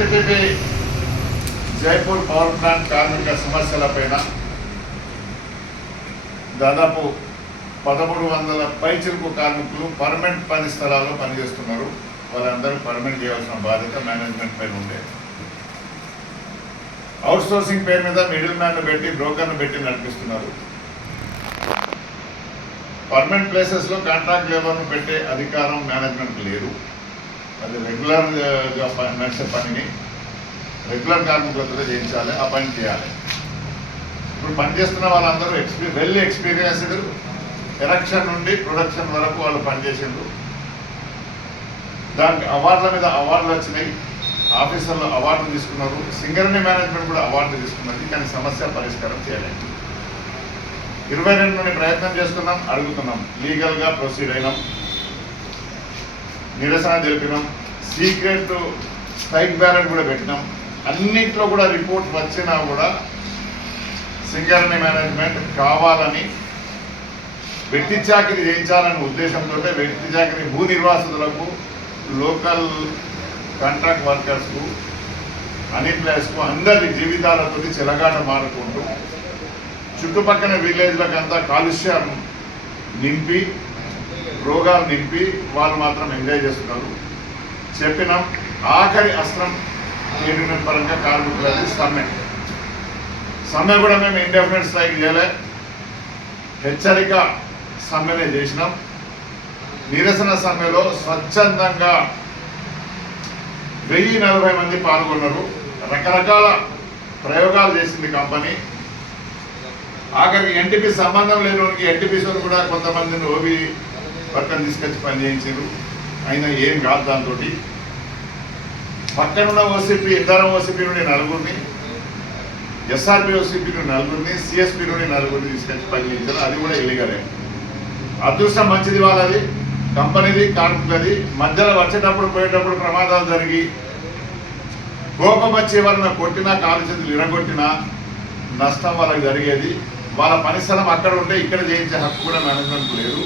STPP Jaipur power plant కార్మిక సమస్యలపైన దాదాపు 1300 పైచిలుకు కార్మికులు పర్మనెంట్ పని స్థలాల్లో పనిచేస్తున్నారు. వాళ్ళందరూ పర్మనెంట్ చేయాల్సిన బాధ్యత మేనేజ్మెంట్ పైన ఉండే. అవుట్ సోర్సింగ్ పేరు మీద మిడిల్ మ్యాన్ పెట్టి బ్రోకర్ను పెట్టి నడిపిస్తున్నారు. పర్మనెంట్ ప్లేసెస్లో కాంట్రాక్ట్ లేబర్ను పెట్టే అధికారం మేనేజ్మెంట్ లేదు. అది రెగ్యులర్గా నడిచే పనిని రెగ్యులర్ కార్మికులతో చేయించాలి, ఆ పని చేయాలి. ఇప్పుడు పనిచేస్తున్న వాళ్ళందరూ వెల్ ఎక్స్పీరియన్స్డ్, ఎలక్షన్ నుండి ప్రొడక్షన్ వరకు వాళ్ళు పనిచేసిండ్రు. దానికి అవార్డుల మీద అవార్డులు వచ్చినాయి, ఆఫీసర్లు అవార్డులు తీసుకున్నారు, సింగరేణి మేనేజ్మెంట్ కూడా అవార్డు తీసుకున్నది. కానీ సమస్య పరిష్కారం చేయలేదు. 22 నుండి ప్రయత్నం చేస్తున్నాం, అడుగుతున్నాం, లీగల్గా ప్రొసీడ్ అయినాం, నిరసన తెలిపినాం, సీక్రెట్ స్ట్రైక్ బ్యాలెట్ కూడా పెట్టినాం. అన్నింటిలో కూడా రిపోర్ట్ వచ్చినా కూడా సింగరేణి మేనేజ్మెంట్ కావాలని వెట్టి చాకరీ చేయించాలనే ఉద్దేశంతో వెట్టి చాకరీ భూ నిర్వాసితులకు, లోకల్ కాంట్రాక్ట్ వర్కర్స్కు, అన్ఎంప్లాయీస్కు అందరి జీవితాలతో చెలగాట మారుకుంటూ చుట్టుపక్కల విలేజ్లకు అంతా కాలుష్యం నింపి, రోగాలు నింపి వాళ్ళు మాత్రం ఎంజాయ్ చేస్తున్నారు. చెప్పినాం, ఆఖరి అస్త్రం యూనియన్ పరంగా కార్మికులది సమ్మె కూడా మేము ఇండెఫినెట్ స్ట్రైక్ చేయలే, హెచ్చరిక సమ్మెనే చేసినాం. నిరసన సమ్మెలో స్వచ్ఛందంగా 1040 మంది పాల్గొన్నారు. రకరకాల ప్రయోగాలు చేసింది కంపెనీ. ఆఖరికి ఎన్టీపీ సంబంధం లేని వారికి ఎన్టీపీసీని కూడా కొంతమందిని ఓబీ పక్కన తీసుకొచ్చి పని చేయించారు. అయినా ఏం కాదు. దాంతో పక్కనున్న ఓసీపీ, ఇంధనం ఓసీపీ నుండి 4 ఎస్ఆర్పి ఓసీపీ నుండి 4 సిఎస్పీ నుండి 4 తీసుకొచ్చి పని చేయించారు. అది కూడా ఇల్లీగలే. అదృష్టం మంచిది వాళ్ళది, కంపెనీది, కార్మికులది. మధ్యలో వచ్చేటప్పుడు పోయేటప్పుడు ప్రమాదాలు జరిగి కోపం వచ్చే వాళ్ళని కొట్టినా, కాలు చేతులు ఇరగొట్టినా నష్టం వాళ్ళకి జరిగేది. వాళ్ళ పరిశ్రమ అక్కడ ఉంటే ఇక్కడ చేయించే హక్కు కూడా మేనేజ్మెంట్ లేదు.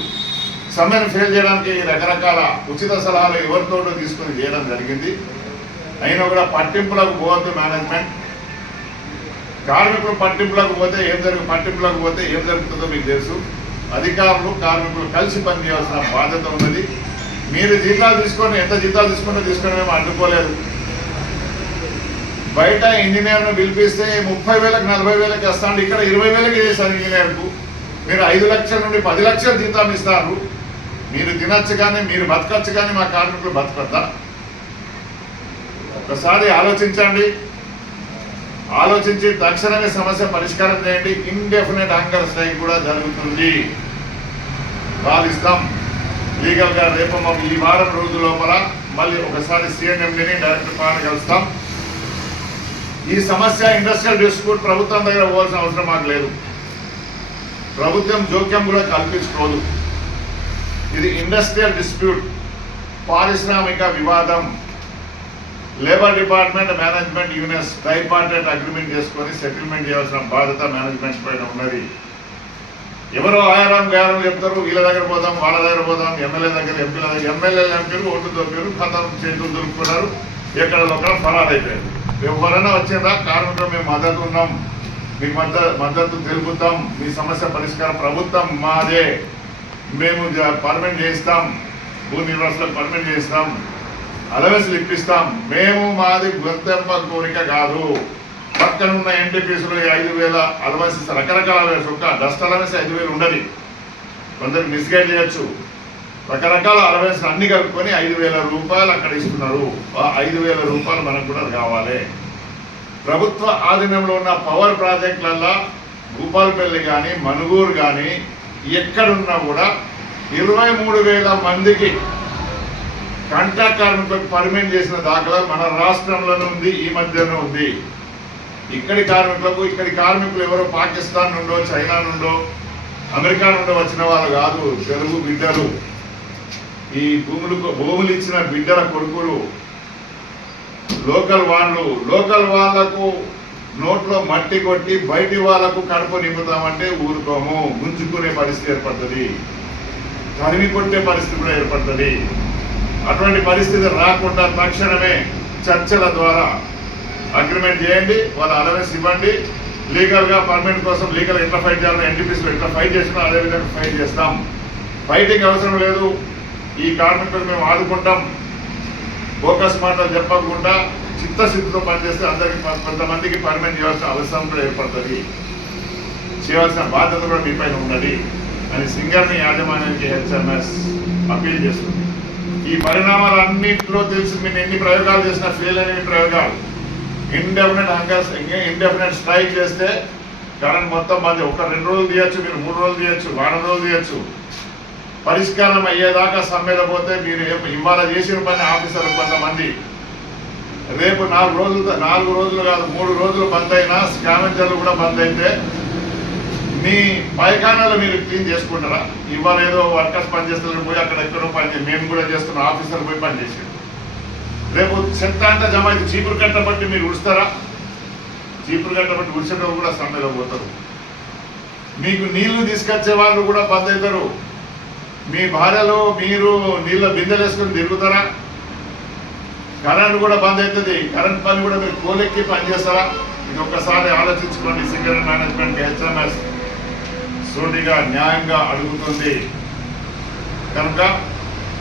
సమ్మెను ఫెయిల్ చేయడానికి రకరకాల ఉచిత సలహాలు ఎవరితోటో తీసుకుని చేయడం జరిగింది. అయినా కూడా పట్టింపులకు పోవద్దు మేనేజ్మెంట్. కార్మికులు పట్టింపులకు పోతే ఏం జరుగుతుందో మీకు తెలుసు. అధికారులు, కార్మికులు కలిసి పనిచేయాల్సిన బాధ్యత ఉన్నది. మీరు జీతాలు తీసుకొని ఎంత జీతాలు తీసుకొని మేము అడ్డుకోలేదు. బయట ఇంజనీర్ను పిలిపిస్తే 30,000కి 40,000కి వస్తాను, ఇక్కడ 20,000కి చేశారు ఇంజనీర్కు. మీరు 5 లక్షల నుండి 10 లక్షల జీతం ఇస్తారు. మీరు తినచ్చు కానీ, మీరు బతకచ్చు కానీ మా కార్మికులు బతకద్దా? ఒకసారి ఆలోచించండి. ఆలోచించి తక్షణమే సమస్య పరిష్కారం చేయండి. ఇండెఫినెట్ హంగర్ స్ట్రైక్ కూడా జరుగుతుంది. వాదిస్తాం లీగల్గా. రేపు ఈ వారం రోజుల లోపల మళ్ళీ ఒకసారి సిఎన్ఎండిని డైరెక్టర్ పాలన కలుస్తాం. ఈ సమస్య ఇండస్ట్రియల్ డిస్ప్యూట్ ప్రభుత్వం దగ్గర పోవాల్సిన అవసరం మాకు లేదు. ప్రభుత్వం జోక్యం కూడా కల్పించుకోదు. ఇది ఇండస్ట్రియల్ డిస్ప్యూట్, పారిశ్రామిక వివాదం. Labour department, management, unions tripartite agreement చేసుకొని సెటిల్మెంట్ చేయాల్సిన బాధ్యత మేనేజ్మెంట్ పైన ఉన్నది. ఎవరో ఆయారం గారం చెప్తారు, వీళ్ళ దగ్గర పోదాం, వాళ్ళ దగ్గర పోదాం, ఎమ్మెల్యే దగ్గర, ఎంపీల దగ్గర. ఎమ్మెల్యేలు ఎంపీలు ఓట్లు దొరికారు, ఖతం చేతులు దొరుకుతున్నారు, ఎక్కడొక్కడ ఫరారైపోయారు. ఎవరైనా వచ్చిందా కార్మికులు మేము మద్దతు ఉన్నాం, మీకు మద్దతు తెలుపుతాం, మీ సమస్య పరిష్కారం ప్రభుత్వం మాదే, మేము పర్మనెంట్ చేయిస్తాం, భూ నిర్వాసులకు పర్మనెంట్ చేయిస్తాం, అలవెన్స్లు ఇప్పిస్తాం. మేము మాది గుర్తింప కోరిక కాదు. పక్కన ఉన్న ఎన్టీపీసీలో 5,000 అలవెన్స్ ఇస్తారు. రకరకాల అలవెన్స్, ఒక డస్ట్ అలవెన్స్ 5,000 ఉండదు, కొందరికి మిస్గైడ్ చేయొచ్చు. రకరకాల అలవెన్స్ అన్ని కలుపుకొని 5,000 రూపాయలు అక్కడ ఇస్తున్నారు. ఆ 5,000 రూపాయలు మనకు కూడా కావాలి. ప్రభుత్వ ఆధీనంలో ఉన్న పవర్ ప్రాజెక్టులల్లో భూపాలపల్లి కానీ, మనుగూరు కానీ ఎక్కడున్నా కూడా 23,000 మందికి కాంట్రాక్ట్ కార్మికులకు పర్మనెంట్ చేసిన దాఖలా మన రాష్ట్రంలోనే ఉంది, ఈ మధ్యనే ఉంది. ఇక్కడి కార్మికులు ఎవరో పాకిస్తాన్ నుండో, చైనా నుండో, అమెరికా నుండో వచ్చిన వాళ్ళు కాదు. తెలుగు బిడ్డలు, ఈ భూములు ఇచ్చిన బిడ్డల కొడుకులు, లోకల్ వాళ్లకు నోట్లో మట్టి కొట్టి బయటి వాళ్లకు కడుపు నింపుతామంటే ఊరుకోము. గుంజుకునే పరిస్థితి ఏర్పడుతుంది, తరిమి కొట్టే పరిస్థితి కూడా ఏర్పడుతుంది. అటువంటి పరిస్థితి రాకుండా తక్షణమే చర్చల ద్వారా అగ్రిమెంట్ చేయండి, వాళ్ళ అలవెన్స్ ఇవ్వండి. లీగల్గా పర్మనెంట్ కోసం లీగల్ ఎట్లా ఫైట్ చేయాలో ఎన్టీపీసీలో ఎట్లా ఫైట్ చేసినా అదేవిధంగా ఫైట్ చేస్తాం. ఫైటింగ్ అవసరం లేదు. ఈ కార్మికులు మేము ఆదుకుంటాం. బోకస్ మాటలు చెప్పకుండా చిత్తశుద్ధితో పనిచేస్తే అందరికి కొంతమందికి పర్మనెంట్ చేయాల్సిన అవసరం కూడా ఏర్పడుతుంది. చేయాల్సిన బాధ్యత కూడా మీ పైన ఉన్నది అని సింగర్ని యాజమాన్యానికి హెచ్ఎంఎస్ అప్పీల్ చేస్తుంది. ఈ పరిణామాలన్నింటిలో తెలిసి మీరు ఎన్ని ప్రయోగాలు చేసినా ఫెయిల్ అయిన ప్రయోగాలు. ఇండెఫినెట్ స్ట్రైక్ చేస్తే కరెంట్ మొత్తం బంద్. ఒక 2 రోజులు తీయచ్చు, మీరు 3 రోజులు తీయచ్చు, వారం రోజులు తీయచ్చు. పరిష్కారం అయ్యేదాకా సమ్మెలో పోతే మీరు ఇవాళ చేసిన పని ఆఫీసర్లు కొంతమంది రేపు 4 రోజులు కాదు 3 రోజులు బంద్ అయినా స్కావెంజర్లు కూడా బంద్ అయితే మీ పైఖానాలు మీరు క్లీన్ చేసుకుంటారా? ఇవాళ ఏదో వర్కర్స్ పనిచేస్తున్నారు పోయి అక్కడ ఎక్కడో పని మేము కూడా చేస్తున్నాం, ఆఫీసర్ పోయి పనిచేసాడు. రేపు చెత్త అంతా జమ అయితే చీపురు కట్ట బట్టి మీరు ఉడుస్తారా? చీపురు కట్ట బట్టి ఉడిచేటప్పుడు కూడా సమ్మెలో పోతారు. మీకు నీళ్లు తీసుకొచ్చే వాళ్ళు కూడా బంద్ అవుతారు. మీ భార్యలో మీరు నీళ్ళ బిందెలు వేసుకొని తిరుగుతారా? కరెంట్ కూడా బంద్ అవుతుంది. కరెంట్ పని కూడా మీరు కోలెక్కి పనిచేస్తారా? ఇది ఒక్కసారి ఆలోచించుకోండి. సింగర్ మేనేజ్మెంట్ హెచ్ఎంఎస్ సూటిగా న్యాయంగా అడుగుతుంది. కనుక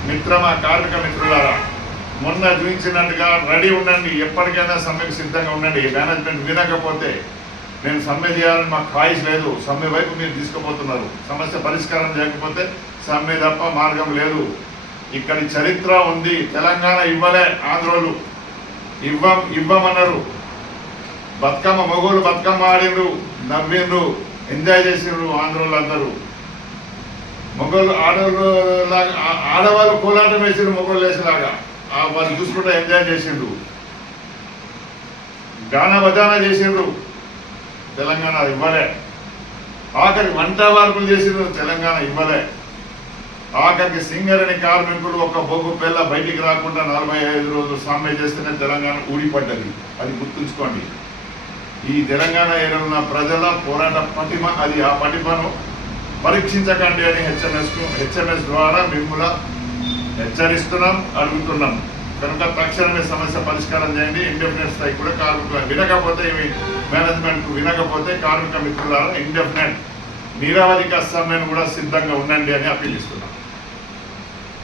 మిత్రమా కార్మిక మిత్రులారా, మొన్న చూపించినట్టుగా రెడీ ఉండండి. ఎప్పటికైనా సమ్మెకు సిద్ధంగా ఉండండి. మేనేజ్మెంట్ వినకపోతే నేను సమ్మె చేయాలని మాకు ఖాయిష్ లేదు. సమ్మె వైపు మీరు తీసుకుపోతున్నారు. సమస్య పరిష్కారం చేయకపోతే సమ్మె తప్ప మార్గం లేదు. ఇక్కడి చరిత్ర ఉంది. తెలంగాణ ఇవ్వలే, ఆంధ్రోలు ఇవ్వమన్నారు. బతుకమ్మ మొగోళ్ళు బతుకమ్మ ఆడిండ్రు, నవ్విండ్రు, ఎంజాయ్ చేసిండ్రు ఆంధ్రోళ్ళు అందరూ. మొగోళ్ళు ఆడవాళ్ళు కోలాటం వేసిండ్రు, మొగోళ్ళు వేసేలాగా వాళ్ళు చూసుకుంటూ ఎంజాయ్ చేసిండ్రు, గానా బజానా చేసిండ్రు. తెలంగాణ ఇవ్వలే. ఆఖరి వంట వార్పులు చేసిండ్రు, తెలంగాణ ఇవ్వలే. ఆఖరికి సింగరేణి కార్మికులు ఒక బొగ్గు పిల్ల బయటికి రాకుండా 45 రోజులు సమ్మె చేస్తేనే తెలంగాణ ఊడిపడ్డది. అది గుర్తుంచుకోండి. ఈ తెలంగాణ ఏరున్న ప్రజల పోరాట పటిమ అది. ఆ పటిమను పరీక్షించకండి అని హెచ్ఎంఎస్ ద్వారా మిమ్మల్ని హెచ్చరిస్తున్నాం, అడుగుతున్నాం. కనుక తక్షణమే సమస్య పరిష్కారం చేయండి. ఇండెఫినెట్ స్ట్రైక్ కూడా కార్మికులు వినకపోతే మేనేజ్మెంట్ వినకపోతే కార్మిక మిత్రులారా ఇండెఫినెట్ నిరవధిక సమ్మెను కూడా సిద్ధంగా ఉండండి అని అప్పీల్ ఇస్తున్నాం.